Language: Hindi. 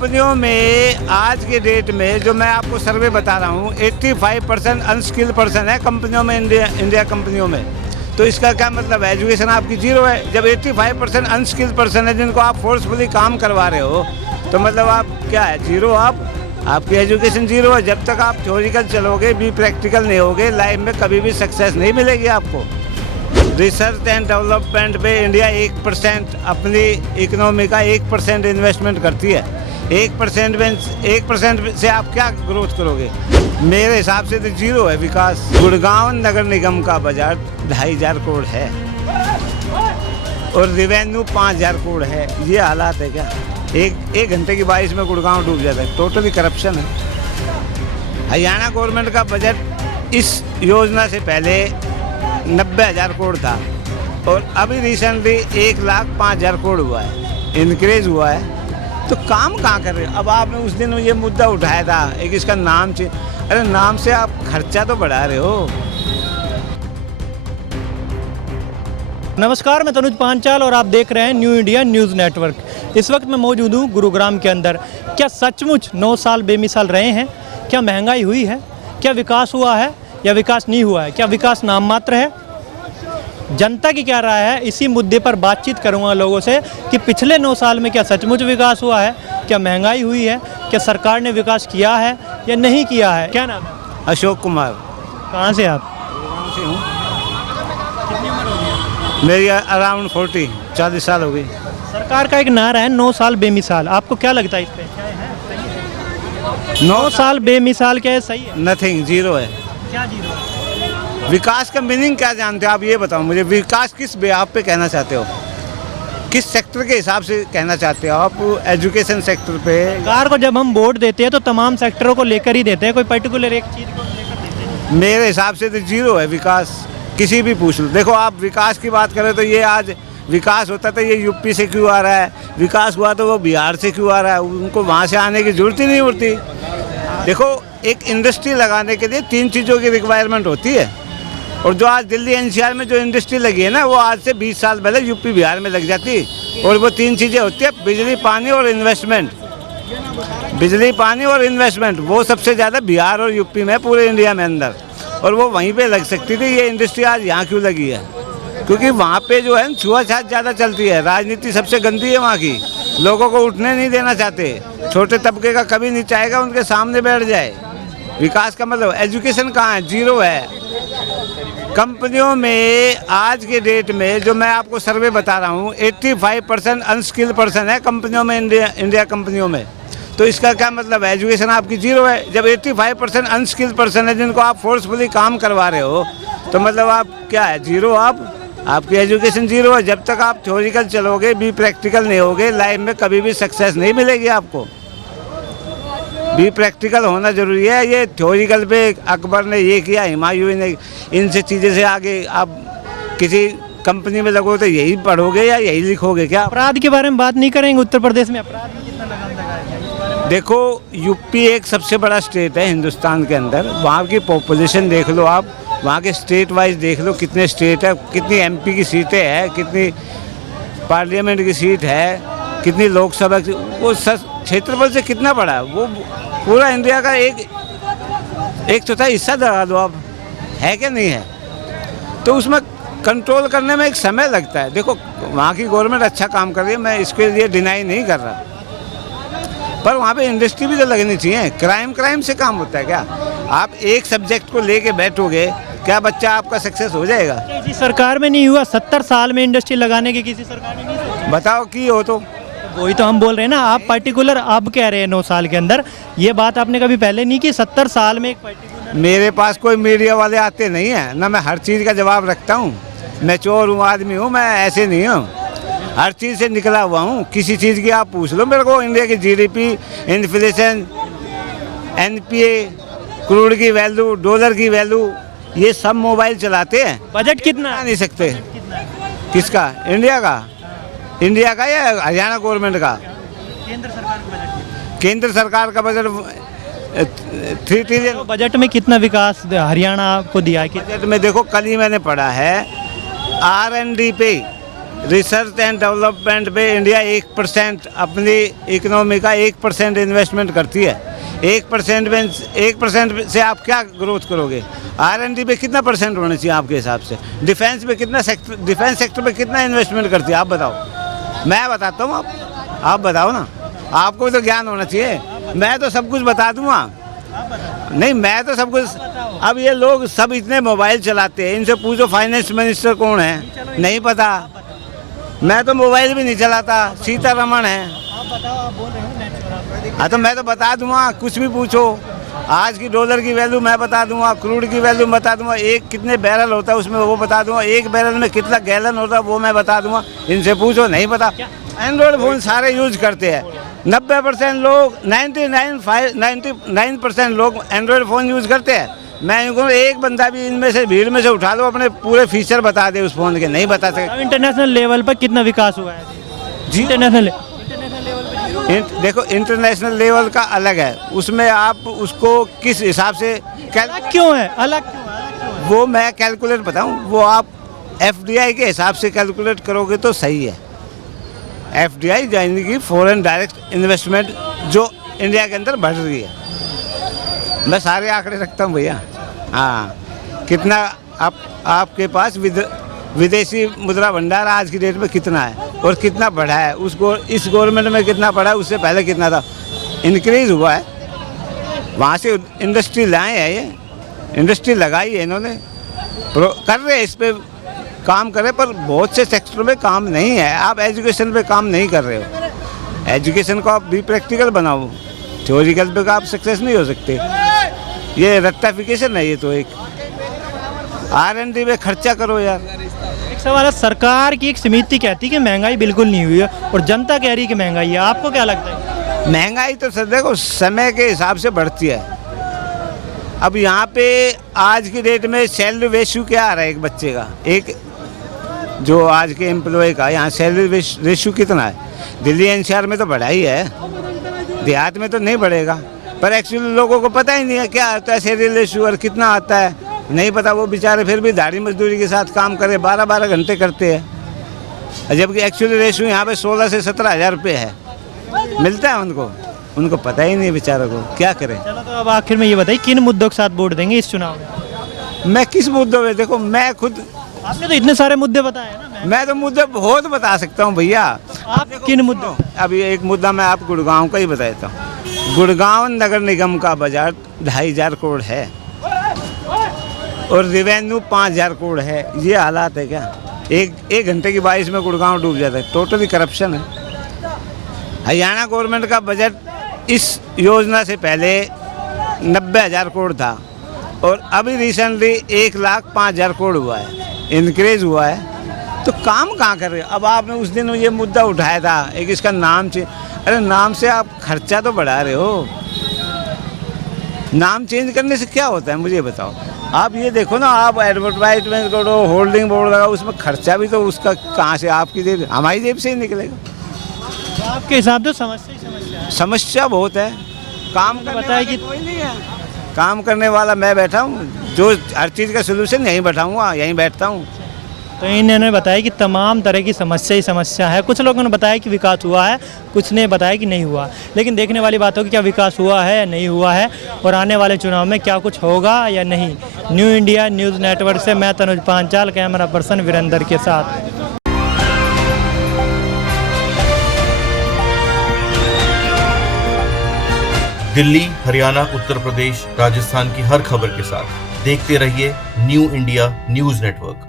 कंपनियों में आज के डेट में जो मैं आपको सर्वे बता रहा हूँ 85% अनस्किल्ड पर्सन है कंपनियों में, इंडिया कंपनियों में। तो इसका क्या मतलब है, एजुकेशन आपकी जीरो है। जब 85% अनस्किल्ड पर्सन है जिनको आप फोर्सफुली काम करवा रहे हो तो मतलब आप क्या है, जीरो। आपकी एजुकेशन जीरो है। जब तक आप थ्योरिकल चलोगे भी प्रैक्टिकल नहीं होगे, लाइफ में कभी भी सक्सेस नहीं मिलेगी आपको। रिसर्च एंड डेवलपमेंट पे इंडिया 1% अपनी इकोनॉमी का 1% इन्वेस्टमेंट करती है। 1% से आप क्या ग्रोथ करोगे? मेरे हिसाब से तो जीरो है विकास। गुड़गांव नगर निगम का बजट 2500 करोड़ है और रेवेन्यू 5000 करोड़ है। ये हालात है क्या? एक घंटे की बारिश में गुड़गांव डूब जाता है। टोटली करप्शन है। हरियाणा गवर्नमेंट का बजट इस योजना से पहले 90,000 करोड़ था और अभी रिसेंटली 1,05,000 करोड़ हुआ है, इंक्रीज हुआ है। तो काम कहाँ कर रहे हो? अब आपने उस दिन ये मुद्दा उठाया था, एक इसका नाम से, अरे नाम से आप खर्चा तो बढ़ा रहे हो। नमस्कार, मैं तनुज पांचाल और आप देख रहे हैं न्यू इंडिया न्यूज़ नेटवर्क। इस वक्त मैं मौजूद हूँ गुरुग्राम के अंदर। क्या सचमुच 9 साल बेमिसाल रहे हैं? क्या महंगाई हुई है? क्या विकास हुआ है या विकास नहीं हुआ है? क्या विकास नाम मात्र है? जनता की क्या राय है, इसी मुद्दे पर बातचीत करूंगा लोगों से कि पिछले 9 साल में क्या सचमुच विकास हुआ है, क्या महंगाई हुई है, क्या सरकार ने विकास किया है या नहीं किया है। क्या नाम है? अशोक कुमार। कहाँ से आप? से हूँ। मेरी अराउंड 40 साल हो गई। सरकार का एक नारा है 9 साल बेमिसाल, आपको क्या लगता है इस पे? 9 साल बेमिसाल क्या है, सही है? नथिंग, जीरो है। क्या जीरो? विकास का मीनिंग क्या जानते हो आप? ये बताओ मुझे, विकास किस बेआब पे कहना चाहते हो? किस सेक्टर के हिसाब से कहना चाहते हो आप? एजुकेशन सेक्टर पे? सरकार को जब हम वोट देते हैं तो तमाम सेक्टरों को लेकर ही देते हैं, कोई पर्टिकुलर एक चीज़ को लेकर देते हैं। मेरे हिसाब से तो जीरो है विकास। किसी भी पूछ लो। देखो आप विकास की बात करें तो ये आज विकास होता तो ये यूपी से क्यों आ रहा है, विकास हुआ तो वो बिहार से क्यों आ रहा है? उनको वहाँ से आने की जरूरत ही नहीं होती। देखो एक इंडस्ट्री लगाने के लिए 3 चीज़ों की रिक्वायरमेंट होती है और जो आज दिल्ली एनसीआर में जो इंडस्ट्री लगी है ना, वो आज से 20 साल पहले यूपी बिहार में लग जाती। और वो 3 चीज़ें होती है, बिजली, पानी और इन्वेस्टमेंट। बिजली, पानी और इन्वेस्टमेंट, वो सबसे ज़्यादा बिहार और यूपी में, पूरे इंडिया में अंदर। और वो वहीं पे लग सकती थी। ये इंडस्ट्री आज यहाँ क्यों लगी है? क्योंकि वहाँ पे जो है छुआछूत ज़्यादा चलती है, राजनीति सबसे गंदी है वहाँ की। लोगों को उठने नहीं देना चाहते। छोटे तबके का कभी नहीं चाहेगा उनके सामने बैठ जाए। विकास का मतलब एजुकेशन कहाँ है? जीरो है। कंपनियों में आज के डेट में जो मैं आपको सर्वे बता रहा हूँ 85% अनस्किल्ड पर्सन है कंपनियों में, इंडिया कंपनियों में। तो इसका क्या मतलब है, एजुकेशन आपकी जीरो है। जब 85% अनस्किल्ड पर्सन है जिनको आप फोर्सफुली काम करवा रहे हो तो मतलब आप क्या है, जीरो। आपकी एजुकेशन जीरो है। जब तक आप थ्योरिकल चलोगे भी प्रैक्टिकल नहीं होगे, लाइफ में कभी भी सक्सेस नहीं मिलेगी आपको। भी प्रैक्टिकल होना जरूरी है। ये थ्योरिकल पे अकबर ने ये किया, हुमायूं ने, इनसे चीज़ें से आगे आप किसी कंपनी में लगो तो यही पढ़ोगे या यही लिखोगे क्या? अपराध के बारे में बात नहीं करेंगे? उत्तर प्रदेश में अपराध में कितना लगाम लगाया गया? देखो यूपी एक सबसे बड़ा स्टेट है हिंदुस्तान के अंदर। वहाँ की पॉपुलेशन देख लो आप, वहाँ के स्टेट वाइज देख लो कितने स्टेट है, कितनी एमपी की सीटें हैं, कितनी पार्लियामेंट की सीट है, कितनी लोकसभा की, वो क्षेत्रफल से कितना बड़ा है। वो पूरा इंडिया का एक चौथाई हिस्सा लगा दो आप, है क्या नहीं है? तो उसमें कंट्रोल करने में एक समय लगता है। देखो वहाँ की गवर्नमेंट अच्छा काम कर रही है, मैं इसके लिए डिनाई नहीं कर रहा, पर वहाँ पे इंडस्ट्री भी तो लगनी चाहिए। क्राइम से काम होता है क्या? आप एक सब्जेक्ट को लेके बैठोगे, क्या बच्चा आपका सक्सेस हो जाएगा? किसी सरकार में नहीं हुआ? 70 साल में इंडस्ट्री लगाने की किसी सरकार ने नहीं सोचा? बताओ की हो तो। वही तो हम बोल रहे हैं ना, आप पर्टिकुलर अब कह रहे हैं 9 साल के अंदर। ये बात आपने कभी पहले नहीं की? 70 साल में एक पर्टिकुलर। मेरे पास कोई मीडिया वाले आते नहीं है ना, मैं हर चीज़ का जवाब रखता हूँ। मैं चोर हूँ, आदमी हूँ, मैं ऐसे नहीं हूँ। हर चीज़ से निकला हुआ हूँ। किसी चीज़ की आप पूछ लो मेरे को, इंडिया की जीडीपी, इन्फ्लेशन, एनपीए, क्रूड की वैल्यू, डॉलर की वैल्यू, ये सब मोबाइल चलाते हैं। बजट कितना नहीं सकते? किसका? इंडिया का या हरियाणा गवर्नमेंट का? केंद्र सरकार का बजट 3 ट्रिलियन। तो बजट में कितना विकास हरियाणा को दिया है? बजट में देखो, कल ही मैंने पढ़ा है R&D पे रिसर्च एंड डेवलपमेंट पे इंडिया 1% अपनी इकोनॉमी का 1% इन्वेस्टमेंट करती है। 1% में 1% से आप क्या ग्रोथ करोगे? R&D पे कितना परसेंट होना चाहिए आपके हिसाब से? डिफेंस पे कितना डिफेंस सेक्टर पे कितना इन्वेस्टमेंट करती है आप बताओ? मैं बताता हूँ, आप बताओ ना, आपको भी तो ज्ञान होना चाहिए। मैं तो सब कुछ बता दूंगा। नहीं, मैं तो सब कुछ। अब ये लोग सब इतने मोबाइल चलाते हैं, इनसे पूछो फाइनेंस मिनिस्टर कौन है, नहीं पता। मैं तो मोबाइल भी नहीं चलाता, सीतारमण है। हाँ तो मैं तो बता दूंगा, कुछ भी पूछो। आज की डॉलर की वैल्यू मैं बता दूंगा, क्रूड की वैल्यू बता दूंगा, एक कितने बैरल होता है उसमें वो बता दूंगा, एक बैरल में कितना गैलन होता है वो मैं बता दूंगा। इनसे पूछो, नहीं पता। एंड्रॉयड फ़ोन सारे यूज करते हैं। 90% लोग 99% लोग एंड्रॉयड फ़ोन यूज़ करते हैं। मैं इनको एक बंदा भी इनमें से भीड़ में से उठा लो, अपने पूरे फीचर बता दे उस फ़ोन के, नहीं बता सकते। इंटरनेशनल लेवल पर कितना विकास हुआ है जी? इंटरनेशनल देखो, इंटरनेशनल लेवल का अलग है, उसमें आप उसको किस हिसाब से अलग क्यों है? वो मैं कैलकुलेट बताऊं, वो आप FDI के हिसाब से कैलकुलेट करोगे तो सही है। FDI यानी कि फॉरेन डायरेक्ट इन्वेस्टमेंट जो इंडिया के अंदर बढ़ रही है। मैं सारे आंकड़े रखता हूँ भैया। हाँ, कितना आपके पास विदेशी मुद्रा भंडार आज की डेट में कितना है और कितना बढ़ा है? इस गवर्नमेंट में कितना बढ़ा है, उससे पहले कितना था? इंक्रीज हुआ है। वहाँ से इंडस्ट्री लाए हैं, ये इंडस्ट्री लगाई है इन्होंने, कर रहे हैं, इस पे काम करें, पर बहुत से सेक्टर में काम नहीं है। आप एजुकेशन पे काम नहीं कर रहे हो। एजुकेशन को आप भी प्रैक्टिकल बनाओ, थ्योरिकल पे का आप सक्सेस नहीं हो सकते। ये रट्टाफिकेशन है, ये तो एक R&D पे खर्चा करो यार। एक सवाल है, सरकार की एक समिति कहती है कि महंगाई बिल्कुल नहीं हुई है और जनता कह रही है कि महंगाई है, आपको क्या लगता है? महंगाई तो सर देखो समय के हिसाब से बढ़ती है। अब यहाँ पे आज की डेट में सैलरी रेशियो क्या आ रहा है एक बच्चे का, एक जो आज के एम्प्लॉय का, यहाँ सैलरी रेशियो कितना है? दिल्ली NCR में तो बढ़ा ही है, देहात में तो नहीं बढ़ेगा। पर एक्चुअली लोगों को पता ही नहीं है क्या आता है सैलरी रेशियो और कितना आता है, नहीं पता। वो बेचारे फिर भी दाढ़ी मजदूरी के साथ काम करे, 12-12 घंटे करते हैं, जबकि एक्चुअली रेशियो यहाँ पे 16 से 17 हज़ार रुपये है, मिलता है उनको पता ही नहीं बेचारों को, क्या करें। चलो तो अब आखिर में ये बताइए, किन मुद्दों के साथ वोट देंगे इस चुनाव में? मैं किस मुद्दों में? देखो, मैं खुद, आपने तो इतने सारे मुद्दे बताए हैं ना। मैं तो मुद्दे बहुत बता सकता हूँ भैया। आप किन मुद्दों? अभी एक मुद्दा मैं आप गुड़गांव का ही बताता हूँ। गुड़गांव नगर निगम का बजट 2,500 करोड़ है और रेवेन्यू 5,000 करोड़ है। ये हालात है क्या? एक घंटे की बारिश में गुड़गांव डूब जाता है। टोटली करप्शन है। हरियाणा गवर्नमेंट का बजट इस योजना से पहले 90,000 करोड़ था और अभी रिसेंटली 1,05,000 करोड़ हुआ है, इंक्रीज हुआ है। तो काम कहाँ कर रहे हो? अब आपने उस दिन ये मुद्दा उठाया था, एक इसका नाम अरे नाम से आप खर्चा तो बढ़ा रहे हो। नाम चेंज करने से क्या होता है मुझे बताओ। आप ये देखो ना, आप एडवर्टाइजमेंट करो, होल्डिंग बोर्ड लगाओ, उसमें खर्चा भी तो उसका कहाँ से, आपकी जेब, हमारी जेब से ही निकलेगा। तो आपके हिसाब से समस्या ही समस्या है। समस्या बहुत है। काम करने बताया वाला कि कोई नहीं है। काम करने वाला मैं बैठा हूँ, जो हर चीज़ का सोल्यूशन यहीं बैठाऊँगा, यहीं बैठता हूँ। तो इन्होंने बताया कि तमाम तरह की समस्या ही समस्या है। कुछ लोगों ने बताया कि विकास हुआ है, कुछ ने बताया कि नहीं हुआ। लेकिन देखने वाली बात हो कि क्या विकास हुआ है या नहीं हुआ है और आने वाले चुनाव में क्या कुछ होगा या नहीं। न्यू इंडिया न्यूज़ नेटवर्क से मैं तनुज पांचाल, कैमरा पर्सन वीरेंद्र के साथ। दिल्ली, हरियाणा, उत्तर प्रदेश, राजस्थान की हर खबर के साथ देखते रहिए न्यू इंडिया न्यूज़ नेटवर्क।